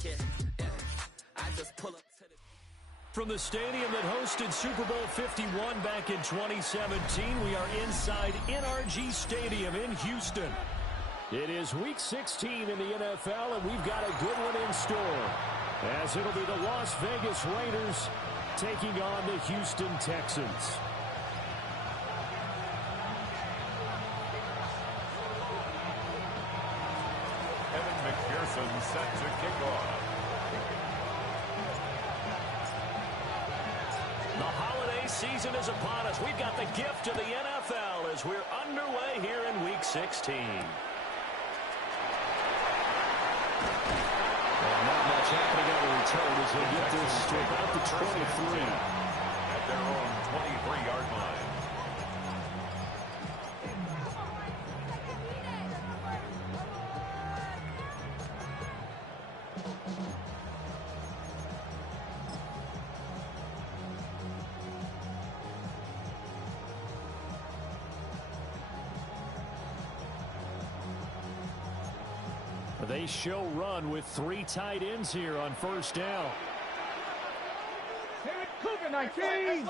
take it. Yeah. I just pull up to the... From the stadium that hosted Super Bowl 51 back in 2017, we are inside NRG Stadium in Houston. It is Week 16 in the NFL, and we've got a good one in store, as it'll be the Las Vegas Raiders taking on the Houston Texans. Evan McPherson set to kick off. The holiday season is upon us. We've got the gift of the NFL as we're underway here in Week 16. Not much happening on the return as they get this to about the 23. At their own 23-yard line. They show run with 3 tight ends here on first down. Cougar 19. They'll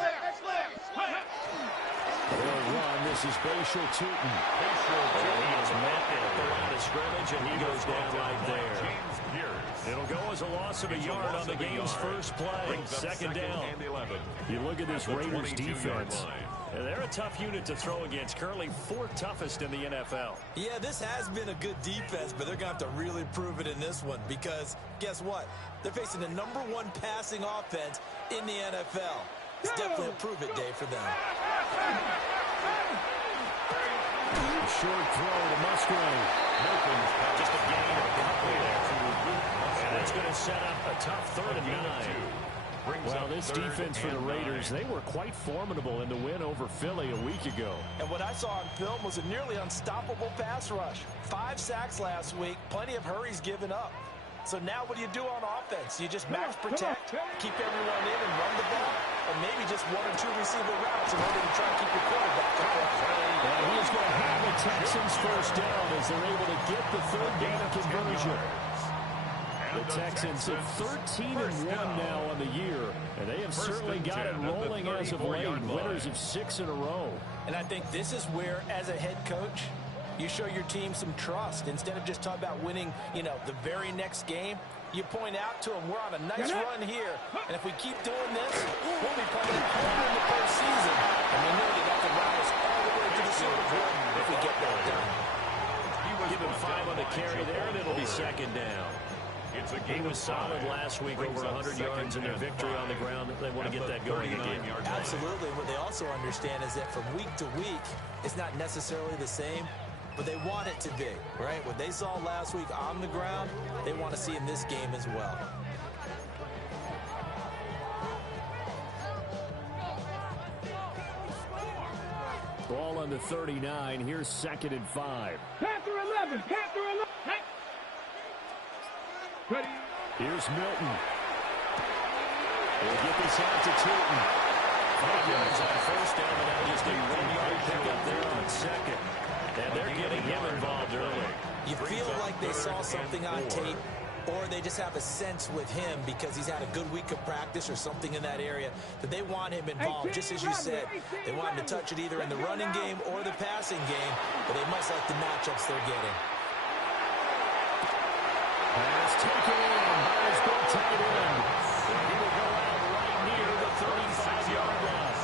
run. This is Bashal Tootin. He is met at the line of scrimmage, and he goes down right there. It'll go as a loss of a yard on the game's first play. Second down. You look at this Raiders defense. They're a tough unit to throw against. Currently 4th toughest in the NFL. Yeah, this has been a good defense, but they're going to have to really prove it in this one because guess what? They're facing the #1 passing offense in the NFL. It's definitely a prove-it day for them. Short throw to Musgrave. Just a gain of a couple there. And that's going to set up a tough 3rd and 9. Well, this defense for the Raiders, they were quite formidable in the win over Philly a week ago. And what I saw on film was a nearly unstoppable pass rush. 5 sacks last week, plenty of hurries given up. So now what do you do on offense? You just max protect, keep everyone in and run the ball, or maybe just 1 or 2 receiver routes in order to try and keep your quarterback upright. And he's going to have the Texans first down as they're able to get the 3rd down conversion. The Texans at 13-1 now on the year, and they have certainly got it rolling as of late. Winners of 6 in a row. And I think this is where, as a head coach, you show your team some trust. Instead of just talking about winning, the very next game, you point out to them, we're on a nice run here, and if we keep doing this, we'll be playing at home in the postseason. And we know that can ride us all the way to the Super Bowl if we get that done. Give him 5 on the carry there, and it'll be second down. He was solid last week, over 100 yards in their victory on the ground. They want to get that going again. Absolutely. What they also understand is that from week to week, it's not necessarily the same, but they want it to be, right? What they saw last week on the ground, they want to see in this game as well. Ball on the 39. Here's 2nd and 5. Panther 11. Panther 11. Ready. Here's Milton. We'll get this out to Tootin. 5 yards on first down, and now just a 1-yard pickup there on 2nd. And they're getting him involved early. You feel like they saw something on tape, or they just have a sense with him because he's had a good week of practice or something in that area that they want him involved. Just as you said, they want him to touch it either in the running game or the passing game, but they must like the matchups they're getting. Pass taken in by his big tight end. And he will go out right near the 35-yard line.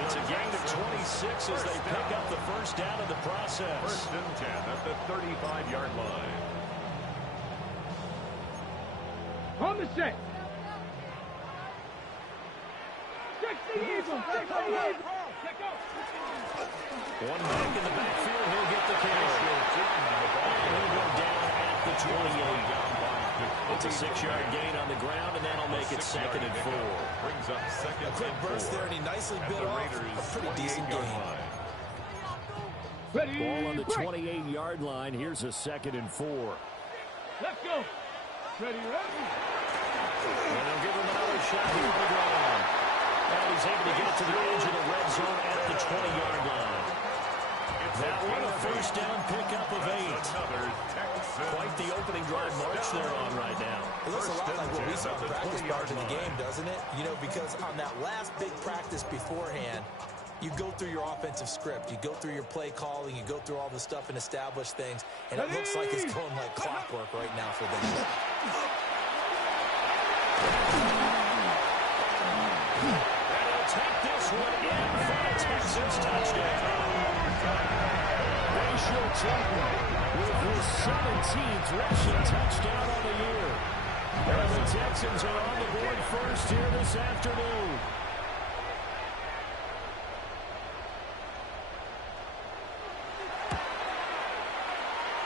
It's a gain of 26 as they pick up the first down of the process. 1st and 10 at the 35-yard line. On the set. 60 Eagles. 60 Eagles. One back in the backfield. He'll get the carry. And he'll go down at the 28. It's a 6-yard gain on the ground, and that'll make it 2nd and 4. Brings up 2nd A quick burst there, and he nicely bit off a pretty decent gain. Ball on the 28-yard line. Here's a 2nd and 4. Let's go. Ready, ready. And they'll give him another shot here on the ground. And he's able to get to the edge of the red zone at the 20-yard line. That one a first down pickup of 8. Quite the opening drive march they're on right now. It looks a lot like what we saw in practice prior to the game, doesn't it? You know, because on that last big practice beforehand, you go through your offensive script, you go through your play calling, you go through all the stuff and establish things, and it looks like it's going like clockwork right now for them. And he'll take this one in for a Texans touchdown. Rachel Chapman with his 17th rushing touchdown on the year. And the Texans are on the board first here this afternoon.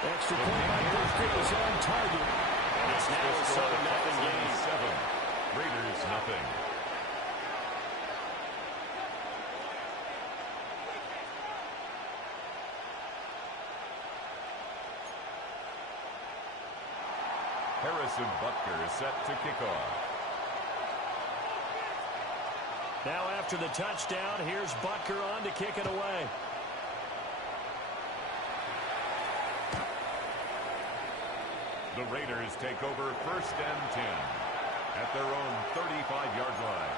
Extra point by Butker is on target. And it's now a 7-0 game. 7. Raiders nothing. Harrison Butker set to kick off. Now after the touchdown, here's Butker on to kick it away. The Raiders take over 1st and 10 at their own 35-yard line.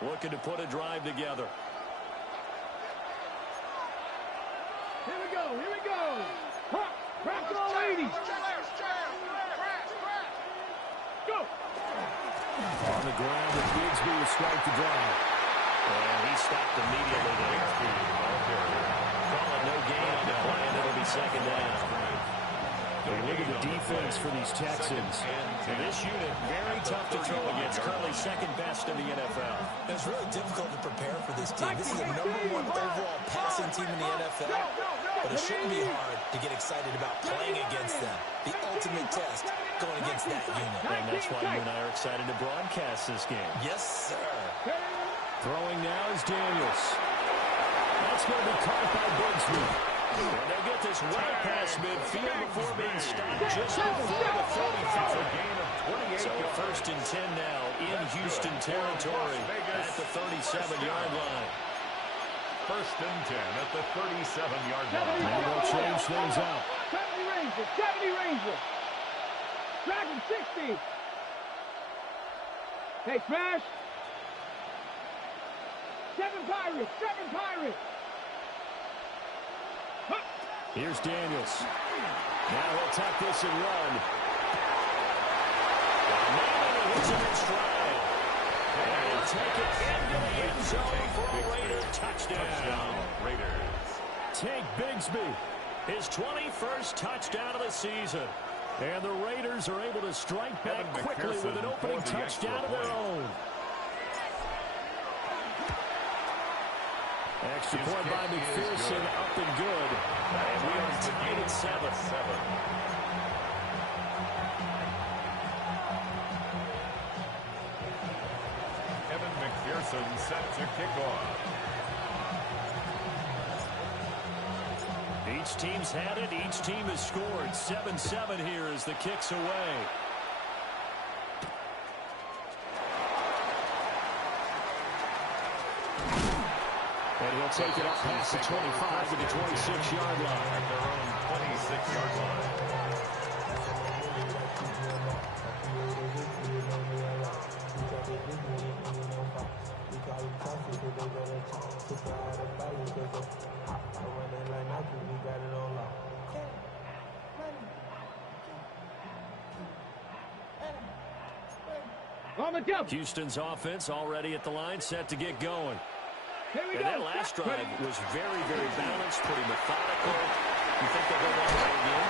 Looking to put a drive together. Here we go, here we go. Huh, crack all 80. Go. On the ground, and Bigsby will strike the drive. And he stopped immediately there. Call it no gain on the play, and it'll be 2nd down. Look at the defense for these Texans. And this unit, very tough to throw against. Currently 2nd best in the NFL. It's really difficult to prepare for this team. This is the #1 overall passing team in the NFL. But it shouldn't be hard to get excited about playing against them. The ultimate test going against that unit. And that's why you and I are excited to broadcast this game. Yes, sir. Throwing now is Daniels. That's going to be caught by Bigsby. And they'll get this well past midfield before being stopped just before the 35. So 1st and 10 now in Houston territory at the 37-yard line. 1st and 10 at the 37-yard line. And they'll change things up. 70 Ranger. Dragon 60. Hey, Smash. 7 Pirates. Here's Daniels. Now he'll tuck this and run. And hits him in stride. And he'll take it into the end zone for a Raider touchdown. Raiders. Take Bigsby, his 21st touchdown of the season. And the Raiders are able to strike back quickly with an opening touchdown of their own. Extra point by McPherson, up and good. And we are tied at 7. Evan McPherson set to kick off. Each team's had it. Each team has scored. 7-7 here as the kick's away. And he'll take it up past the 25 to the 26-yard line. At their own 26-yard line. Houston's offense already at the line, set to get going. And that last drive was very, very balanced, pretty methodical. You think they'll go down there again?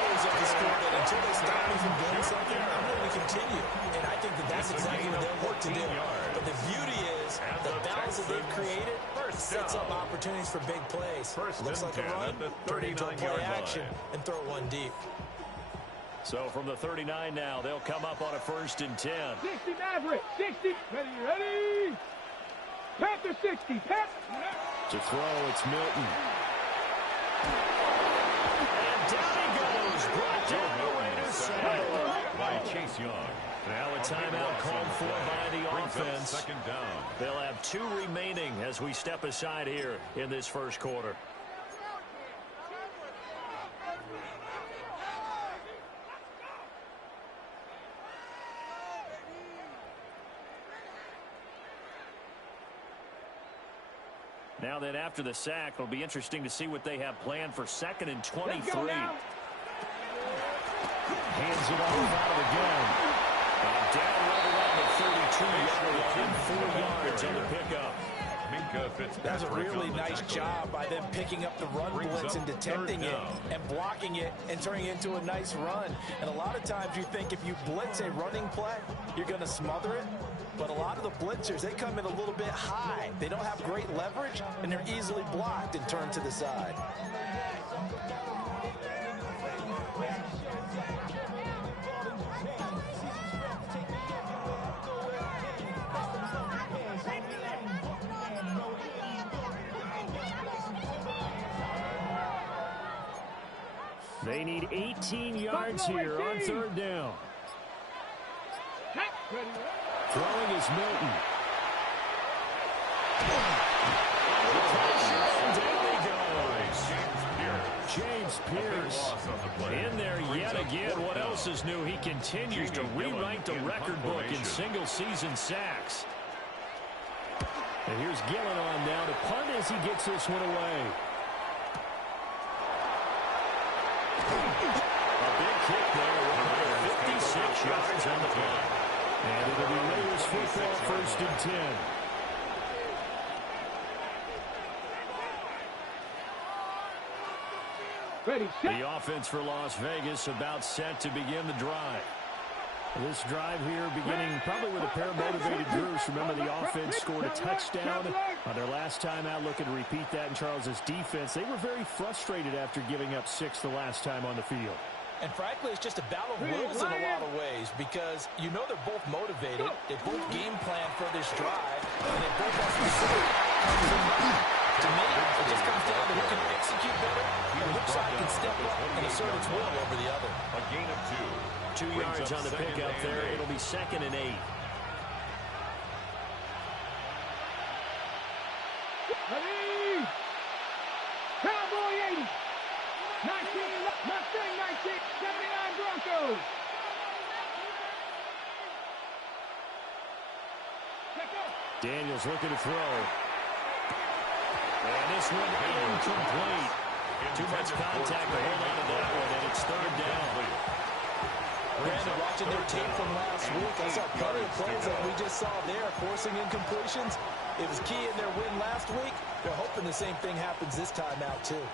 Always have to score that until they stop me from doing something, I'm going to continue. And I think that that's exactly what they'll work to do. But the beauty is the balance that they've created sets up opportunities for big plays. Looks like a run, turn into a play action, and throw one deep. So from the 39 now, they'll come up on a 1st and 10. 60 Maverick. 60. Ready. Panther 60. To throw, it's Milton. And down he goes. Brought down the Raiders side. By Chase Young. Now a timeout called for by the offense. 2nd down. They'll have 2 remaining as we step aside here in this first quarter. Now then, after the sack, it'll be interesting to see what they have planned for 2nd and 23. Hands it off out of the gun. And down right around the 32-yard line, 4 yards on the pickup. That's a really nice job by them picking up the run blitz and detecting it and blocking it and turning it into a nice run. And a lot of times you think if you blitz a running play, you're going to smother it. But a lot of the blitzers, they come in a little bit high. They don't have great leverage, and they're easily blocked and turned to the side. They need 18 yards here on 3rd down. Throwing is Milton. Down he goes. James Pierce in there yet again. What else is new? He continues to rewrite the record book in single-season sacks. And here's Gillen on now to punt as he gets this one away. A big kick there, 56 yards on the punt. And it'll be Raiders football 1st and 10. Ready, set. The offense for Las Vegas about set to begin the drive. This drive here beginning probably with a pair of motivated Drews. Remember, the offense scored a touchdown on their last time out. Looking to repeat that in Charles's defense. They were very frustrated after giving up 6 the last time on the field. And frankly, it's just a battle of wills in a lot of ways because you know they're both motivated. They both game plan for this drive, and they both have specific outcomes in mind. To me, it just comes down to who can execute better and which side can step up and assert its will over the other. A gain of 2. 2 yards on the pickup there. It'll be 2nd and 8. Ready. Cowboy 80. 19, Mustang 1979 Broncos. Daniels looking to throw. And this one incomplete. Too much contact to hold on to that one, and it's 3rd down. Brandon, watching their tape from last week, I saw plenty of plays that we just saw there, forcing incompletions. It was key in their win last week. They're hoping the same thing happens this time out, too.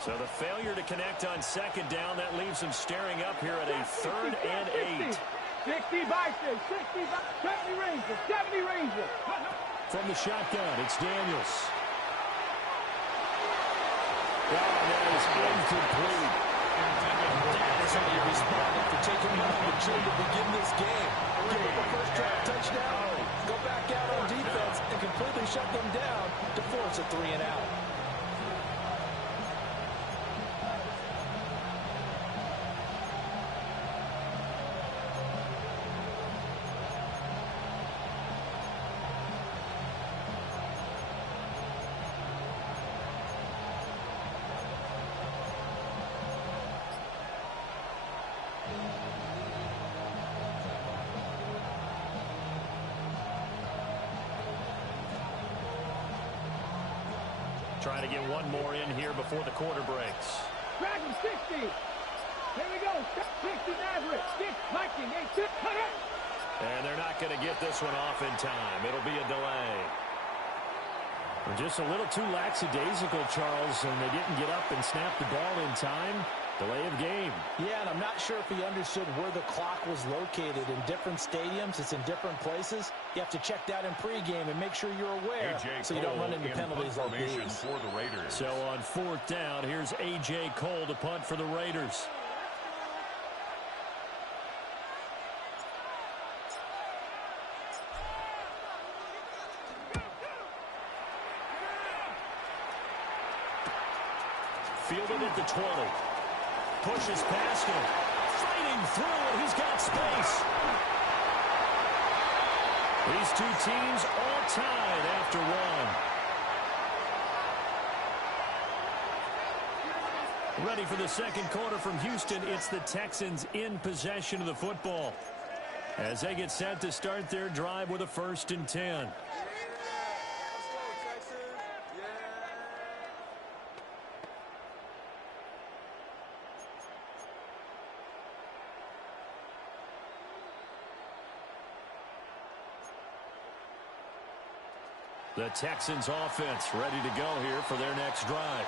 So the failure to connect on 2nd down, that leaves them staring up here at a 3rd and 8. 60 Bison, 60 70 Ranger, 70 Ranger. From the shotgun, it's Daniels. That is incomplete. That is how you respond after taking them off the chin to begin this game. Give up a first-drive touchdown, go back out on defense, and completely shut them down to force a 3-and-out. Trying to get one more in here before the quarter breaks. Dragon 60. Here we go. 60 Maverick. 6 Viking. 8 cut it. And they're not going to get this one off in time. It'll be a delay. They're just a little too lackadaisical, Charles, and they didn't get up and snap the ball in time. Delay of game. Yeah, and I'm not sure if he understood where the clock was located. In different stadiums, it's in different places. You have to check that in pregame and make sure you're aware so you don't run into penalties like these. For the Raiders. So on 4th down, here's A.J. Cole to punt for the Raiders. Fielded at the 20. Pushes past him. Fighting through it. He's got space. These two teams all tied after one. Ready for the second quarter from Houston. It's the Texans in possession of the football as they get set to start their drive with a 1st and 10. The Texans offense ready to go here for their next drive.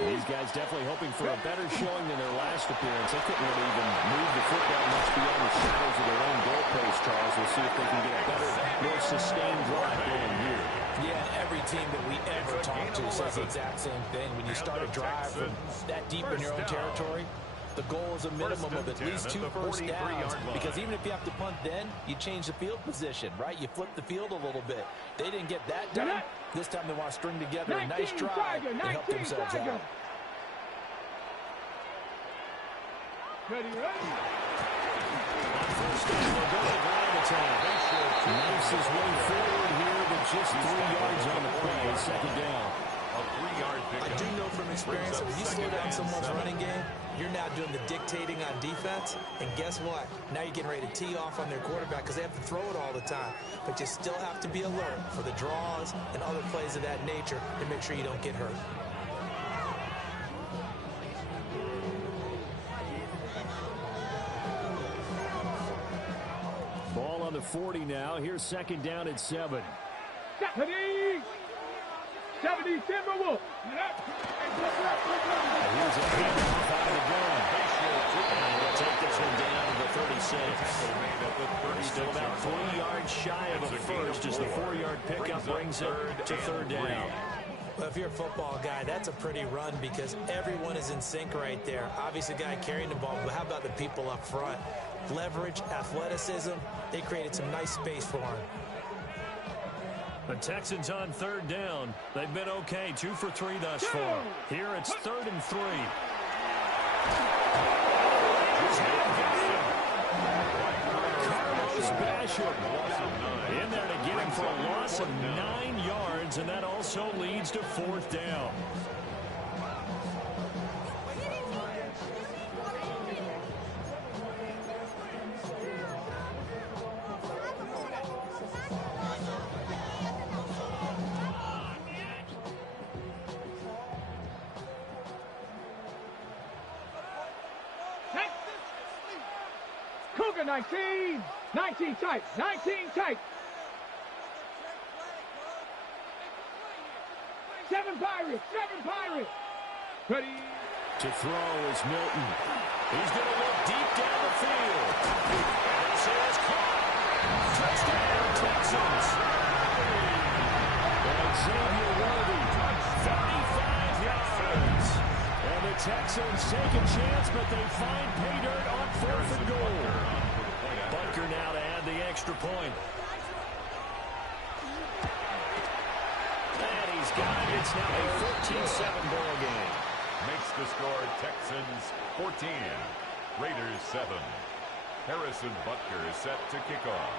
These guys definitely hoping for a better showing than their last appearance. They couldn't really even move the football much beyond the shadows of their own goalpost, Charles. We'll see if they can get a better, more sustained drive going here. Yeah, and every team that we ever talk to says the exact same thing. When you start a drive from that deep in your own territory, the goal is a minimum of at least 2 first downs, because even if you have to punt then, you change the field position, right? You flip the field a little bit. They didn't get that done. This time they want to string together a nice drive and help themselves out. Ready. On first down, they'll go to ground attack. Nice his way forward here, but just 3 yards on the play. Second down. A 3-yard pickup. I do know from experience that when you slow down someone's running game, you're now doing the dictating on defense. And guess what? Now you're getting ready to tee off on their quarterback because they have to throw it all the time. But you still have to be alert for the draws and other plays of that nature to make sure you don't get hurt. Ball on the 40 now. Here's second down at 7. 70 Timberwolves. Here's a handoff out of the gun. And they'll take this one down to the 36. Still about 3 yards shy of a first as the 4-yard pickup brings it to 3rd down. Well, if you're a football guy, that's a pretty run because everyone is in sync right there. Obviously, the guy carrying the ball, but how about the people up front? Leverage, athleticism, they created some nice space for him. The Texans on 3rd down. They've been okay, 2 for 3 thus far. Here it's 3rd and 3. Carlos Basham in there to get him for a loss of 9 yards, and that also leads to 4th down. Cougar 19. 19 tight. 19 tight. 7 Pirates. 7 Pirates. Ready. To throw is Milton. He's going to look deep down the field. This is caught. Touchdown, Texans. And Xavier Worthy, 35 yards. And the Texans take a chance, but they find pay dirt on 4th and goal. Butker now to add the extra point. And he's got it. It's now a 14-7 ball game. Makes the score Texans 14, Raiders 7. Harrison Butker is set to kick off.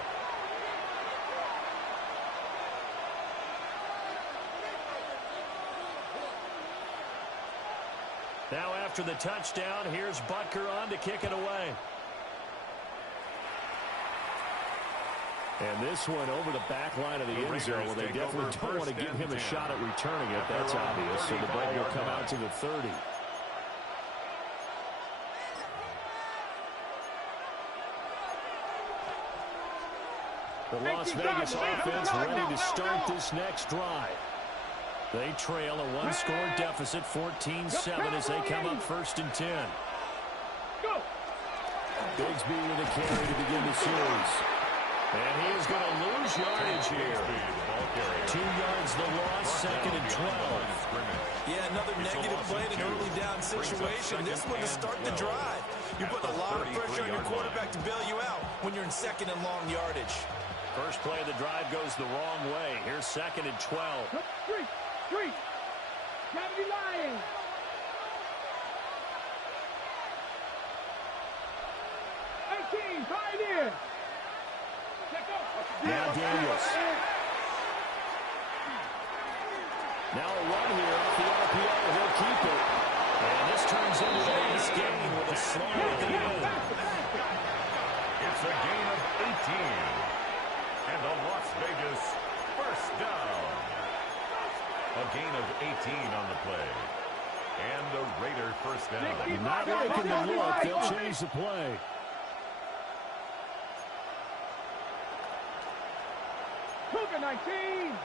Now after the touchdown, here's Butker on to kick it away. And this one over the back line of the end zone. Well, they definitely don't want to give him a shot at returning it. That's obvious. So the ball will come out to the 30. The Las Vegas offense ready to start this next drive. They trail a 1-score deficit, 14-7, as they come up 1st and 10. Bigsby with a carry to begin the series. And he is going to lose yardage here. 2 yards the loss, 2nd and 12. Yeah, another negative play in an early down situation. This one to start the drive. You're putting a lot of pressure on your quarterback to bail you out when you're in 2nd and long yardage. First play of the drive goes the wrong way. Here's 2nd and 12. Street. Gravity Lions. slow at the end. It's a gain of 18. And the Las Vegas first down. A gain of 18 on the play. And the Raider first down. Not liking the look. They'll change the play. Cougar 19.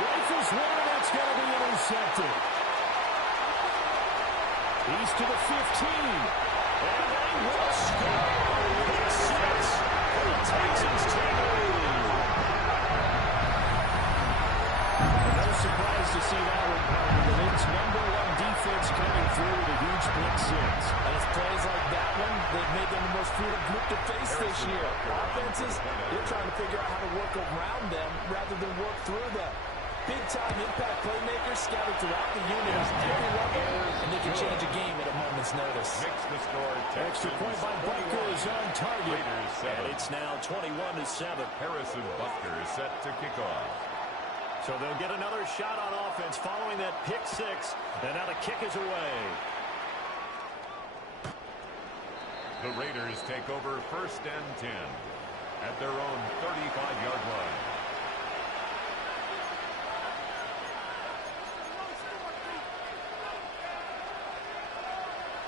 Rifles one, and that's going to be intercepted. He's to the 15. And they will score. Pick six. The Texans take the lead. No surprise to see that one, partner. The Knicks' #1 defense coming through with a huge pick six. And it's plays like that one that made them the most brutal group to face this year. Offenses, they're trying to figure out how to work around them rather than work through them. Big-time impact playmakers scattered throughout the unit at every level, and they can change a game at a moment's notice. Makes the score. Extra point by Butker is on target. Raiders 7. And it's now 21-7. Harrison Butker is set to kick off. So they'll get another shot on offense following that pick six. And now the kick is away. The Raiders take over 1st and 10 at their own 35-yard line.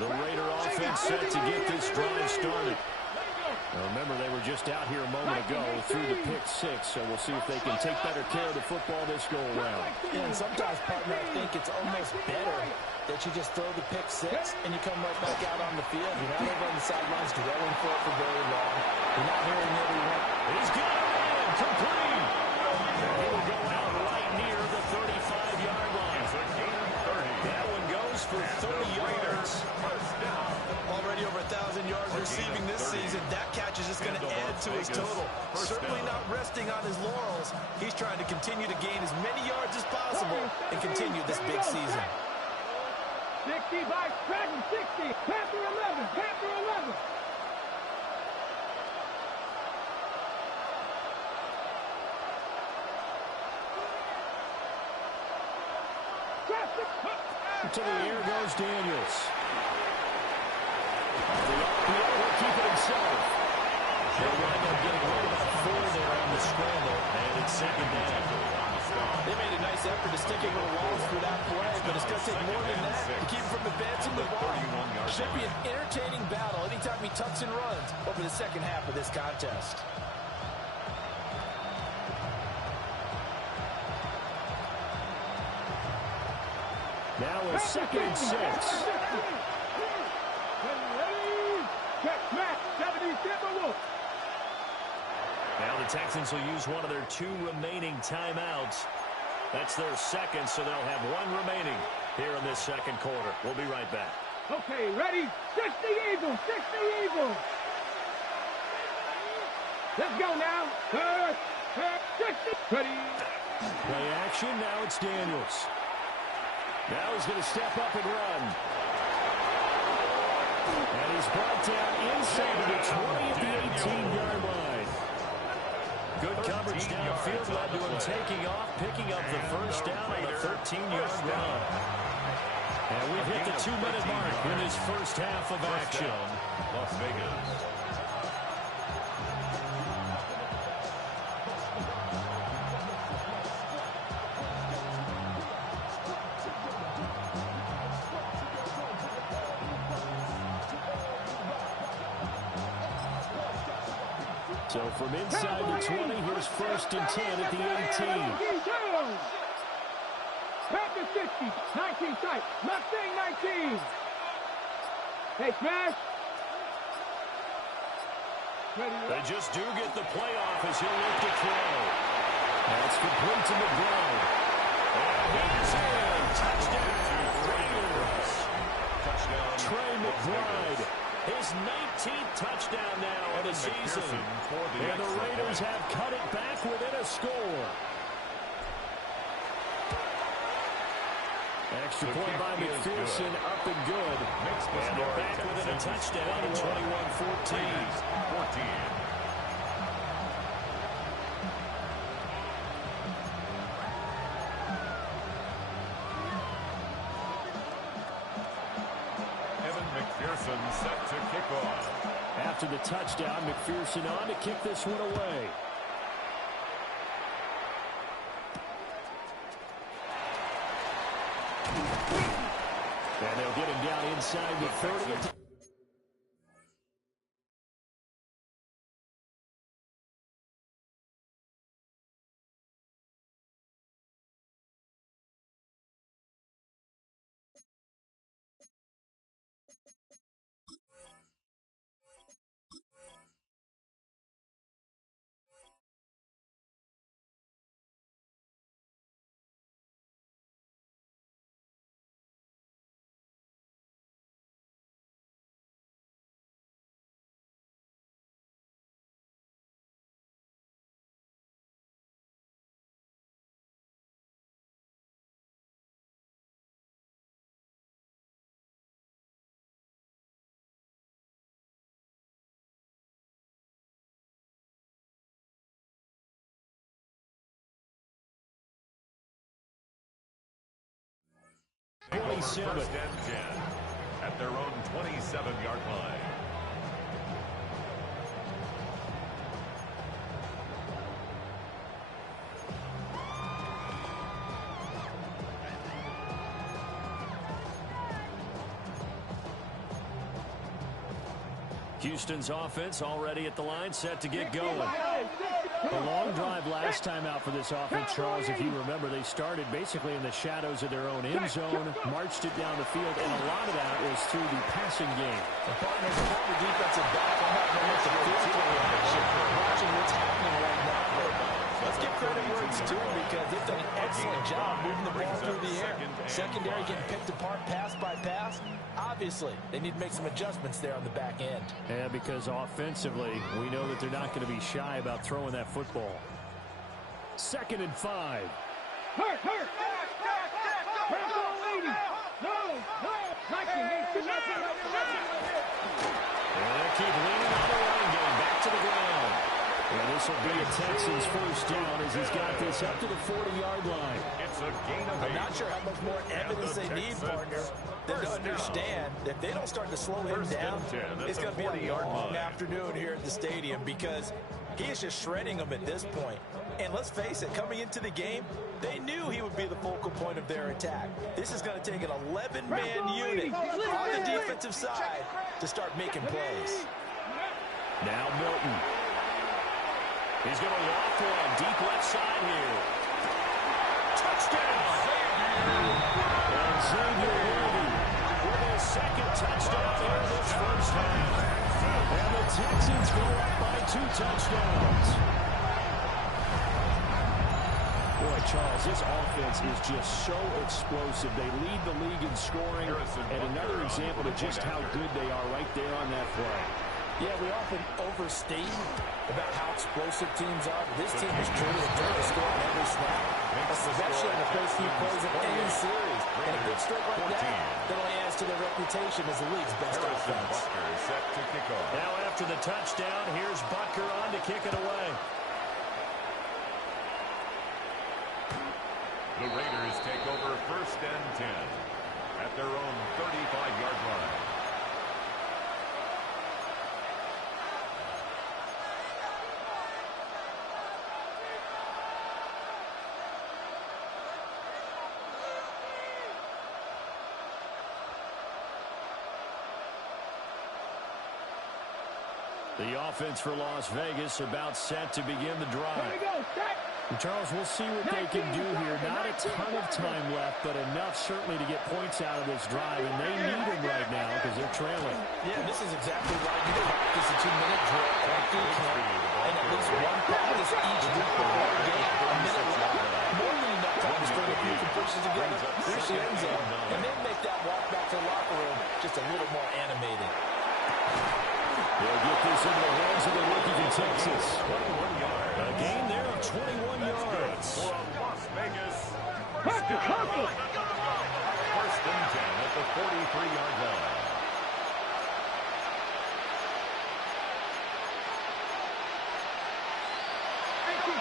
The Raider offense set to get this drive started. Now remember, they were just out here a moment ago through the pick six, so we'll see if they can take better care of the football this go-around. Yeah, and sometimes, partner, I think it's almost better that you just throw the pick six and you come right back out on the field. You're not over on the sidelines dwelling for it for very long. You're not hearing everyone. He's got it in, complete. He will go out right near the 35-yard line. It's a gain of 30. That one goes for 30 yards. First down. Already over 1,000 yards receiving this season. That catch is just going to add to his total. Certainly not resting on his laurels. He's trying to continue to gain as many yards as possible and continue this big season. 60 by Stratton, 60. Panther 11. Panther 11. To the air goes Daniels. The RPO will keep it himself. They'll wind up getting rid of about 4 there on the scramble, and it's second down. They made a nice effort to stick it with Wallace through that play, but it's going to take more than that to keep him from advancing the ball. Should be an entertaining battle anytime he tucks and runs over the second half of this contest. Now a 2nd and 6. Now the Texans will use one of their 2 remaining timeouts. That's their second, so they'll have 1 remaining here in this second quarter. We'll be right back. Okay, ready? 60 Eagles, 60 Eagles. Let's go now. 60. Ready. Play action, now it's Daniels. Now he's going to step up and run. And he's brought down inside of the 20 at the 18-yard line. Good coverage downfield led to him taking off, picking up the first down on a 13-yard run. And we've hit the 2-minute mark in this first half of action. Las Vegas. So from inside the 20, here's 1st and 10 at the 18. Panther 60, 19 sight, Mustang 19. Hey, smash. They just do get the playoff as he'll look to throw. That's complete to McBride. And he's in. Touchdown, Raiders. Touchdown. Trey McBride. His 19th touchdown now of the season. And the Raiders have cut it back within a score. Extra point by McPherson, up and good. And they're back within a touchdown at 21-14. 14. kickoff. After the touchdown, McPherson on to kick this one away. And they'll get him down inside the 30. They go for first and 10 at their own 27-yard line. Houston's offense already at the line, set to get going. A long drive last time out for this offense, Charles. If you remember, they started basically in the shadows of their own end zone, marched it down the field, and a lot of that was through the passing game. The partners of the defensive back on that moment to physical reaction. Watching what's happening right now. Let's give credit where it's due because they've done an excellent job moving the ball through the air. Secondary getting picked apart pass by pass. Obviously, they need to make some adjustments there on the back end. Yeah, because offensively, we know that they're not going to be shy about throwing that football. 2nd and 5. Hurt! No! And they keep leaning on the running game, back to the ground. And this will be a Texans first down as he's got this up to the 40-yard line. It's a gain of 8. I'm not sure how much more evidence they need, partner, than to understand that if they don't start to slow him down, it's going to be a long afternoon here at the stadium because he is just shredding them at this point. And let's face it, coming into the game, they knew he would be the focal point of their attack. This is going to take an 11-man unit on the defensive side to start making plays. Now Milton. He's going to walk one deep left side here. Touchdown! And Xavier Worthy with his 2nd touchdown here this first half. And the Texans go up by 2 touchdowns. Boy, Charles, this offense is just so explosive. They lead the league in scoring, and another example of just how good they are right there on that play. Yeah, we often overstate about how explosive teams are, but this team is truly a threat to score on every snap, especially in the first few plays of any series. And a big stroke like that only adds to their reputation as the league's best offense. Set to kick off. Now after the touchdown, here's Butker on to kick it away. The Raiders take over first and 10 at their own 35-yard line. The offense for Las Vegas about set to begin the drive. And Charles, we'll see what they can do here. Not a ton of time left, but enough certainly to get points out of this drive, and they need them right now because they're trailing. Yeah, this is exactly why you practice a 2-minute drill right through camp, and at least one practice each week before a game, a minute left. More than enough time to string a few completions together, reach the end zone, and then make that walk back to the locker room just a little more animated. They'll get this into the hands of the rookie from Texas. 21 yards. A gain there of 21 yards. For Las Vegas. First and 10 at the 43-yard line.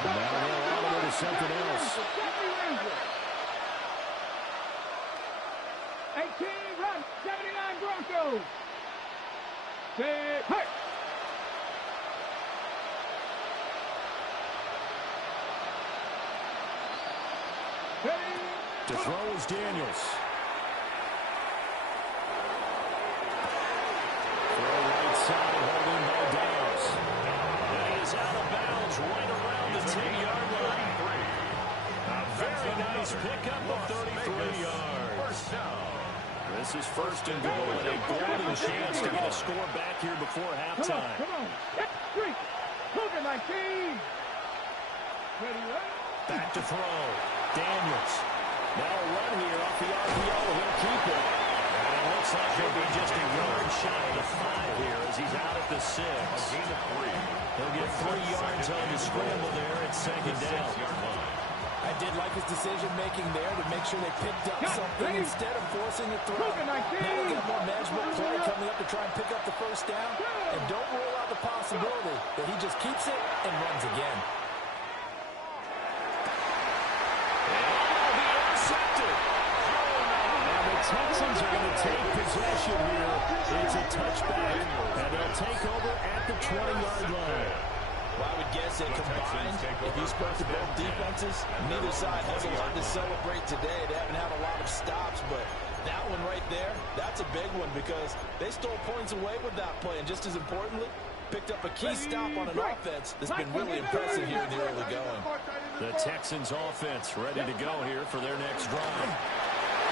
And now they're on to something else. 18, run, 79 Broncos. set, hey! To throw is Daniels. Throw right side, holding by Downs. And he is out of bounds right around the 10-yard line. A very nice pickup of 33 yards. First down. This is first and goal, and a golden chance to get a score back here before halftime. Come on. Three. Look at 19. Ready, ready. Back to throw. Daniels. Now a run here off the RPO. He'll keep it. And it looks like he'll be just a yard shy of the 5 here as he's out at the 6. A gain of 3. He'll get 3 yards on the scramble there at second down. I did like his decision-making there to make sure they picked up something instead of forcing the throw. Now they get more manageable play coming up to try and pick up the first down. And don't rule out the possibility that he just keeps it and runs again. Texans are going to take possession here. It's a touchback, and they'll take over at the 20-yard line. Well, I would guess that combined, if you spoke to both defenses, neither side has a lot to celebrate today. They haven't had a lot of stops, but that one right there, that's a big one because they stole points away with that play. And just as importantly, picked up a key stop on an offense that's been really impressive here in the early going. The Texans offense ready to go here for their next drive.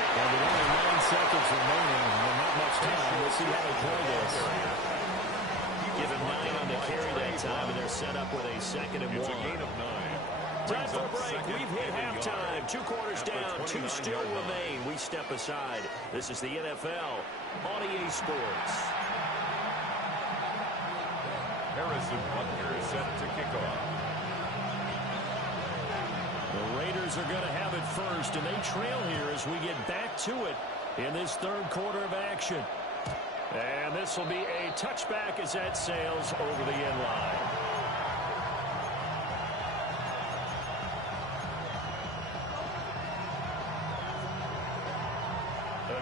And with only 9 seconds remaining, and not much time, we'll see how they play this. Given 9 on the carry that time, and they're set up with a 2nd and 1. It's a gain of 9. Time for a break. We've hit halftime. 2 quarters down, 2 still remain. We step aside. This is the NFL on EA Sports. Harrison Butker is set to kick off. The Raiders are going to have it first, and they trail here as we get back to it in this 3rd quarter of action. And this will be a touchback as that sails over the end line.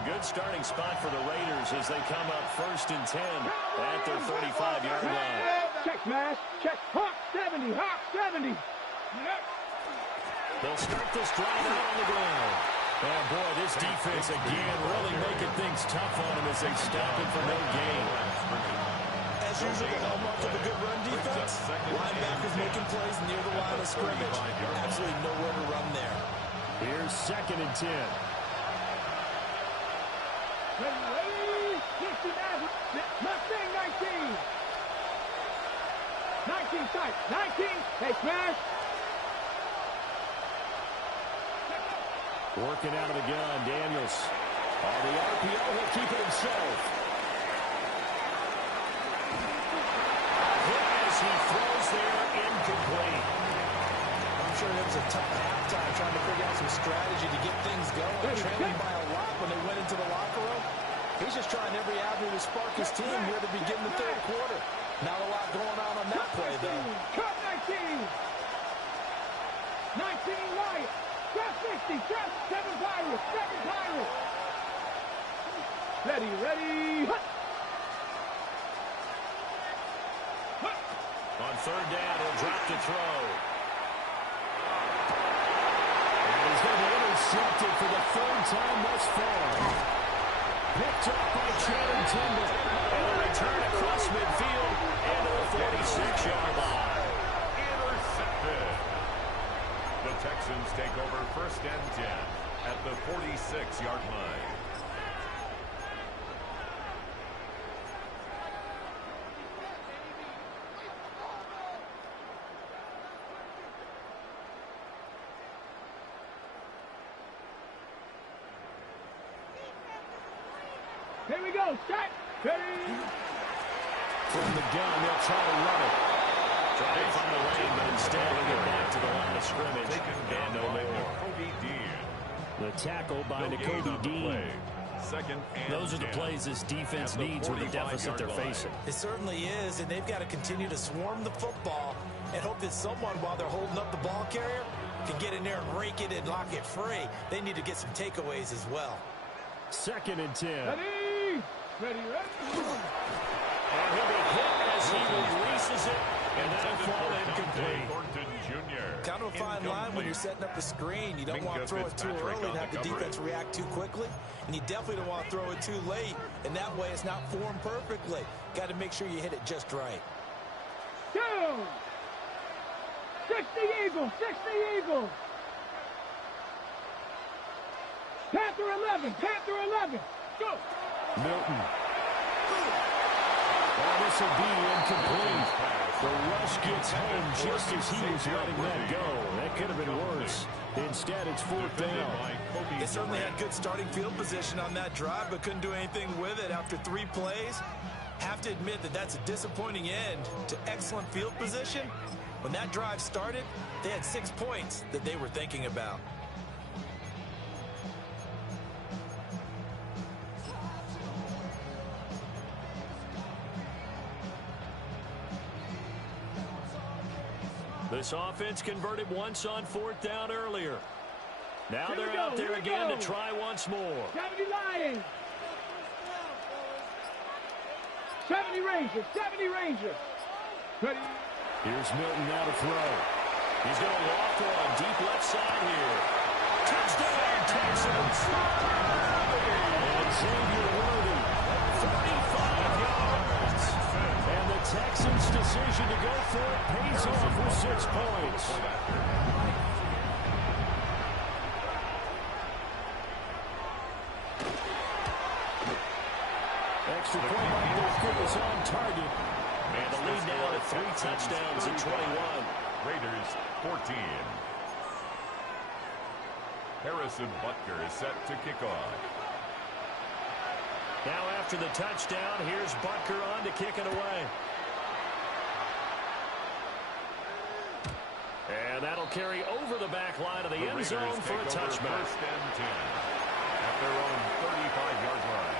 A good starting spot for the Raiders as they come up 1st and 10 at their 35-yard line. Check, smash. Check. Hawk 70. Hawk 70. They'll start this drive out on the ground. Oh, boy, this defense again really making things tough on him as they stop him for no gain. As usual, the hallmark of a good run defense, linebackers making plays near the line of scrimmage. Absolutely nowhere to run there. Here's 2nd and 10. Ready. 60 Mustang 19. 19 sight. 19. Hey, smash. Working out of the gun, Daniels. On the RPO, he'll keep it himself. As he throws there, incomplete. I'm sure it was a tough halftime trying to figure out some strategy to get things going. Trailing by a lot when they went into the locker room. He's just trying every avenue to spark his team here to begin the 3rd quarter. Not a lot going on that play, though. Cut 19. 19 Wyatt. Cut 60. Cut 7 Pirates. 7 Pirates. Ready. On 3rd down, he'll drop to throw. And he's going to be intercepted for the 3rd time thus far. Picked up by Channing Tindall. And a return across midfield into the 46-yard line. Intercepted. The Texans take over 1st and 10 at the 46-yard line. Here we go. Set. Ready. From the gun, they'll try to run it. Trying from the lane, but instead he'll get back to the line of scrimmage. And no more. The tackle by Nakobe Dean. Those are the plays this defense needs with the deficit they're facing. It certainly is, and they've got to continue to swarm the football and hope that someone, while they're holding up the ball carrier, can get in there and rake it and lock it free. They need to get some takeaways as well. 2nd and 10. Ready. And he'll be hit as he releases it. And that'll fall incomplete. Kind of a fine line when you're setting up a screen. You don't want to throw it too early and have the defense react too quickly. And you definitely don't want to throw it too late. And that way it's not formed perfectly. Got to make sure you hit it just right. 2. 60 Eagles. 60 Eagles. Panther 11. Panther 11. Go. Milton. Oh, this will be incomplete. The rush gets home just as he was letting that go. That could have been worse. Instead, it's 4th down. They certainly had good starting field position on that drive, but couldn't do anything with it after 3 plays. Have to admit that that's a disappointing end to excellent field position. When that drive started, they had 6 points that they were thinking about. This offense converted once on 4th down earlier. Now they're out there again to try once more. 70 Lions. 70 Rangers. 70 Rangers. Ready. Here's Milton now to throw. He's going to loft one deep left side here. Touchdown, Texans. And Xavier Worthy, 45 yards. And the Texans' decision to go for it pays off with 6 points. Extra point by Booker is on target. And the lead now at 3 touchdowns at 21. Raiders 14. Harrison Butker is set to kick off. Now after the touchdown, here's Butker on to kick it away. And that'll carry over the back line of the end zone for a touchback. 1st and 10 at their own 35-yard line.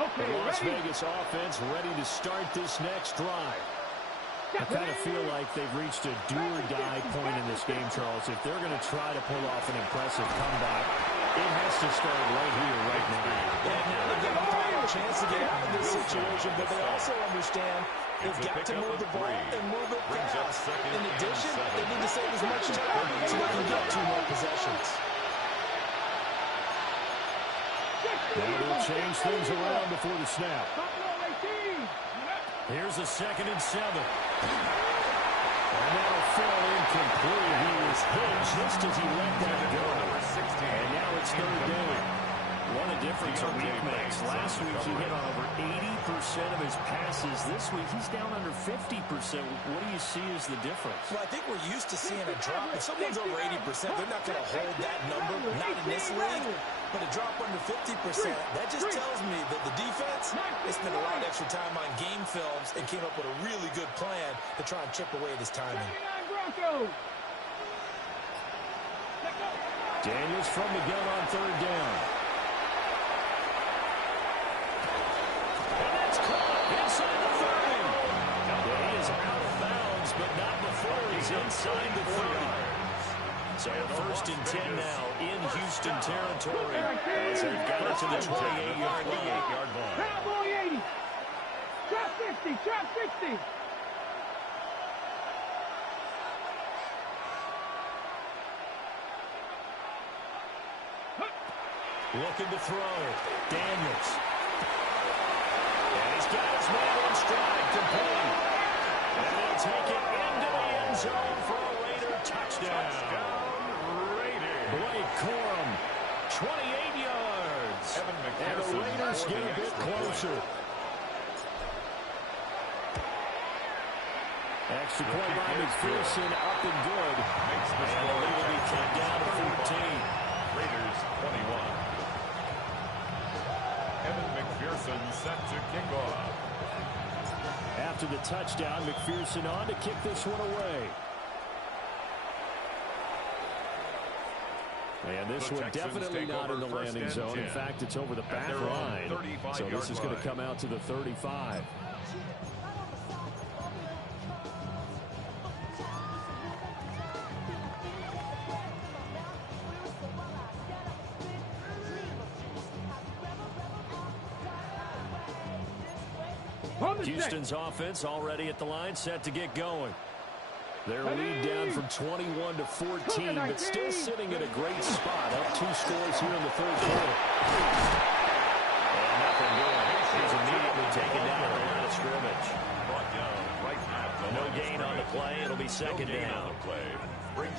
Okay, The Las ready. Vegas offense ready to start this next drive. I kind of feel like they've reached a do-or-die point in this game, Charles. If they're going to try to pull off an impressive comeback, it has to start right here, right now. Yeah, now they've got a final chance to get out of this situation, but they also understand they've got to move the ball and move it fast. In addition, they need to save as much time so they can get 2 more possessions. Now they'll change things around before the snap. Buffalo 18. Here's a 2nd and 7. And that'll fall incomplete. He was hit just as he let that go. And now it's 3rd down. What a difference a week makes. Last week he hit on over 80% of his passes. This week he's down under 50%. What do you see as the difference? Well, I think we're used to seeing a drop. If someone's over 80%, they're not going to hold that number, not in this league. But a drop under 50%, that just tells me that the defense, they spent a lot of extra time on game films and came up with a really good plan to try and chip away this timing. Daniels from the gun on 3rd down. And that's caught inside the 30. He is out of bounds, but not before he's inside the 30. So 1st and 10 now in Houston territory as they've got it to the 28-yard line. Cowboy 80. Trap 50. Trap 60. Looking to throw. Daniels. And he's got his man in stride, complete. And they'll take it into the end zone for a Raider touchdown. Blake Corum, 28 yards. And the Raiders get a bit closer. Extra point by McPherson, up and good. And the lead will be cut down to 14. Raiders 21. Evan McPherson set to kick off. After the touchdown, McPherson on to kick this one away. And this one definitely not in the landing zone. In fact, it's over the back line. So this is going to come out to the 35. Houston's offense already at the line, set to get going. Their lead down from 21 to 14, but still sitting in a great spot. Up 2 scores here in the third quarter. And nothing doing. He's immediately taken down at the line of scrimmage. No gain on the play. It'll be second down.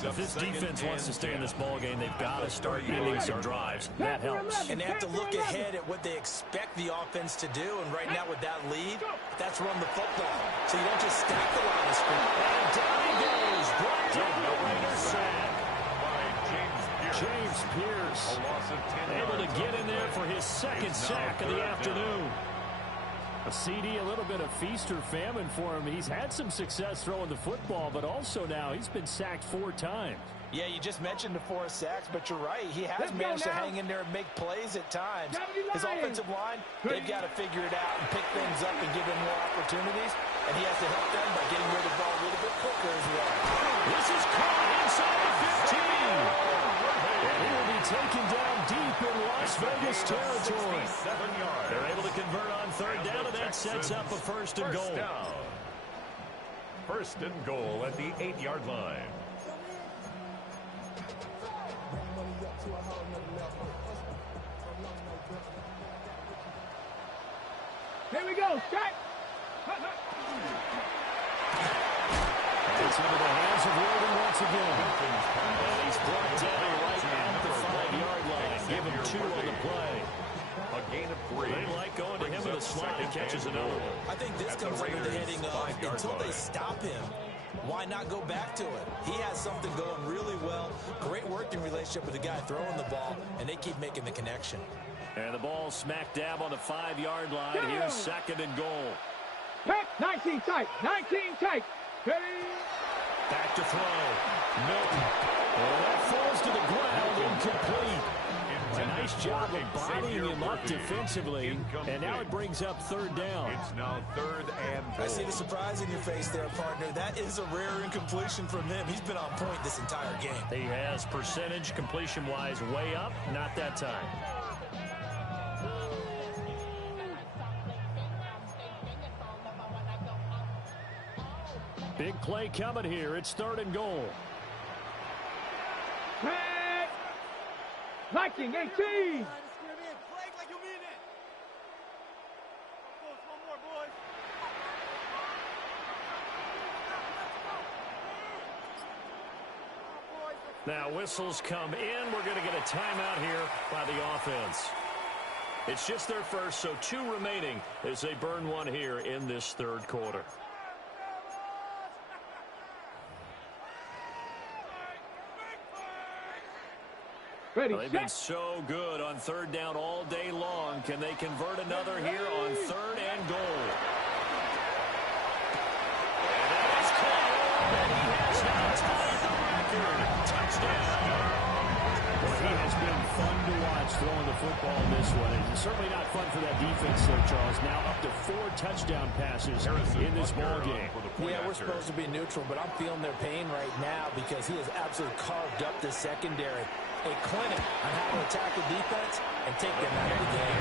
If this defense wants to stay in this ball game, they've got to start ending some drives. That helps. And they have to look ahead at what they expect the offense to do. And right now with that lead, that's run the football. So you don't just stack the line of scrimmage. And down he goes. Brought down the Raider sack. James Pierce able to get in there for his second sack of the afternoon. A CD, a little bit of feast or famine for him. He's had some success throwing the football, but also now he's been sacked 4 times. Yeah, you just mentioned the 4 sacks, but you're right. He has managed to hang in there and make plays at times. His offensive line, they've got to figure it out and pick things up and give him more opportunities, and he has to help them by getting rid of the ball a little bit quicker as well. This is caught inside the 15. And he will be taken down deep in Las Vegas territory. They're able to convert on third down, and that sets up a first and goal. First and goal at the 8-yard line. Here we go, Shaq. It's into the hands of Worthy once again. And he's brought down right at the 5-yard line. Give him 2 on the play. A gain of 3. They like going to him in the slot. He catches another one. I think this comes under the heading of until they stop him, why not go back to it? He has something going really well. Great working relationship with the guy throwing the ball, and they keep making the connection. And the ball smack dab on the 5-yard line. Here's second and goal. Pack, 19 tight, 19 tight. Ready? Back to throw. Milton. Well, that falls to the ground, incomplete. A nice job of bodying him up defensively, and now it brings up third down. It's now third and goal. I see the surprise in your face there, partner. That is a rare incompletion from him. He's been on point this entire game. He has percentage completion-wise way up, not that time. Big play coming here. It's third and goal. Pack. Liking 18. Now whistles come in. We're going to get a timeout here by the offense. It's just their first, so 2 remaining as they burn 1 here in this third quarter. Ready, They've been so good on third down all day long. Can they convert another here on third and goal? And that is caught, and he has now tied the record. Touchdown. Well, he has been fun to watch throwing the football this way. It's certainly not fun for that defense there, Charles. Now up to 4 touchdown passes in this ball game. Yeah, we're supposed to be neutral, but I'm feeling their pain right now because he has absolutely carved up the secondary. A clinic on how to attack the defense and take them out of the game.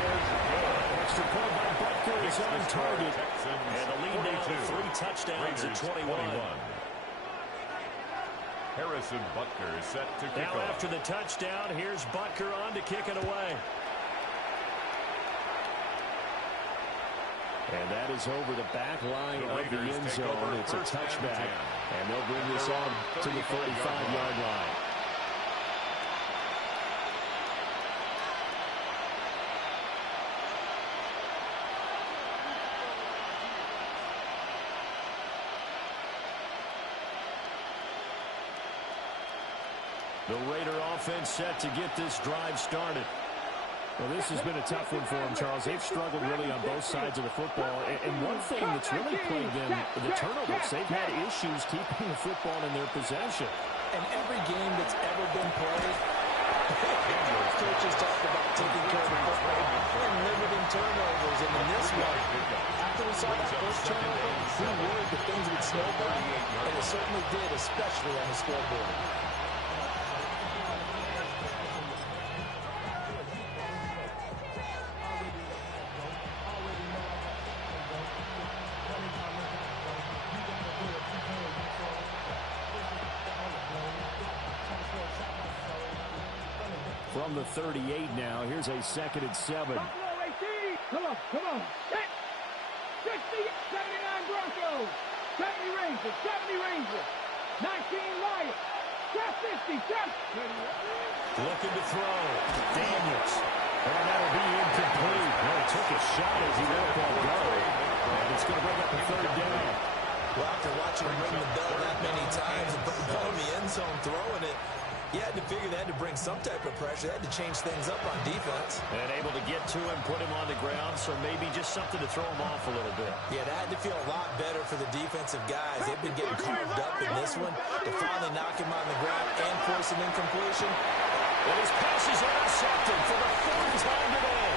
Extra point by Butker is on target. And the lead now to 3 touchdowns at 21. Harrison Butker is set to kick Now off. after the touchdown, here's Butker on to kick it away. And that is over the back line of the end zone. It's a touchback. And they'll bring this on to the 45-yard line. The Raider offense set to get this drive started. Well, this has been a tough one for them, Charles. They've struggled really on both sides of the football. And one thing that's really plagued them, the turnovers. They've had issues keeping the football in their possession. And every game that's ever been played, coaches talked about taking care of the football and limiting turnovers. And in this one, after we saw that first turnover, we worried that things would snowball. And it certainly did, especially on the scoreboard. From the 38 now, here's a 2nd and 7. Buffalo 18. Come on. Set. 60, 79 Broncos. 70 Rangers. 19 Lions. Trap 50. Looking to throw. Daniels. And that'll be incomplete. Well, he took a shot as he let that go. And it's going to bring up a 3rd down. Well, after watching him ring the bell that many times and put the ball in the end zone throwing it, you had to figure they had to bring some type of pressure. They had to change things up on defense. And able to get to him, put him on the ground, so maybe just something to throw him off a little bit. Yeah, that had to feel a lot better for the defensive guys. They've been getting carved up in this one. To finally knock him on the ground and force an incompletion. And his pass is intercepted for the 4th time today.